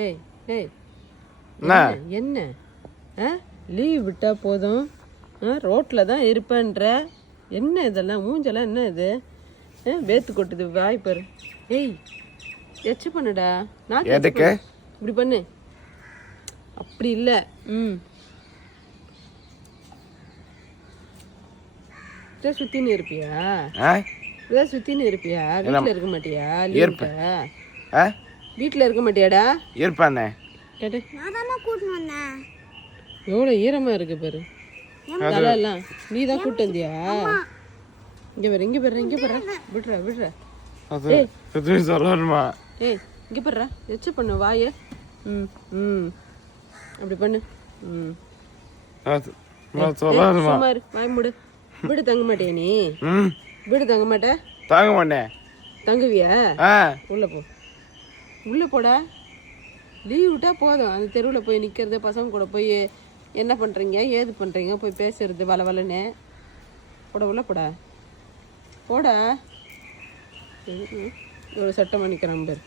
ஏய் ஏய் என்ன லீவ் விட்டா போதும் ரோட்டில் தான் இருப்பேன்ற. என்ன இதெல்லாம் மூஞ்செல்லாம் என்ன இது? வேத்து கொட்டுது வாய்ப்பாரு. ஏய் எச்சு பண்ணுடா. நான் எதுக்கு இப்படி பண்ணு? அப்படி இல்லை. இதான் சுத்தின்னு இருப்பியா? இதான் சுத்தின்னு இருப்பியா? வீட்டில் இருக்க மாட்டியா? வீட்டில் இருக்க மாட்டியாடா? இருப்பானே. கேட்டு எவ்வளோ ஈரமாக இருக்கு பாரு தலையெல்லாம். நீ தான் கூட்டு வந்தியா? இங்கே பாரு இங்கே பாரு இங்கே பாரு. விடுற விடுற. சொல்லணுமா? ஏய் இங்கே பாருடா. எச்சு பண்ணு வாய. அப்படி பண்ணு. சும்மா இரு. வாய் மூடு. வீடு தங்க மாட்டியா நீ? வீடு தங்க மாட்டே? தாங்க மாட்டேன். தங்குவியா? உள்ள போ. உள்ள போடா. லீவ் விட்டா போதும். அந்த தெருவில் போய் நிற்கிறது, பசங்க கூட போய் என்ன பண்ணுறீங்க ஏது பண்ணுறீங்க போய் பேசுறது வள வளன்னு. போட உள்ள போடா. போடா. ஒரு சட்டம் பண்ணிக்கிறான் பேர்.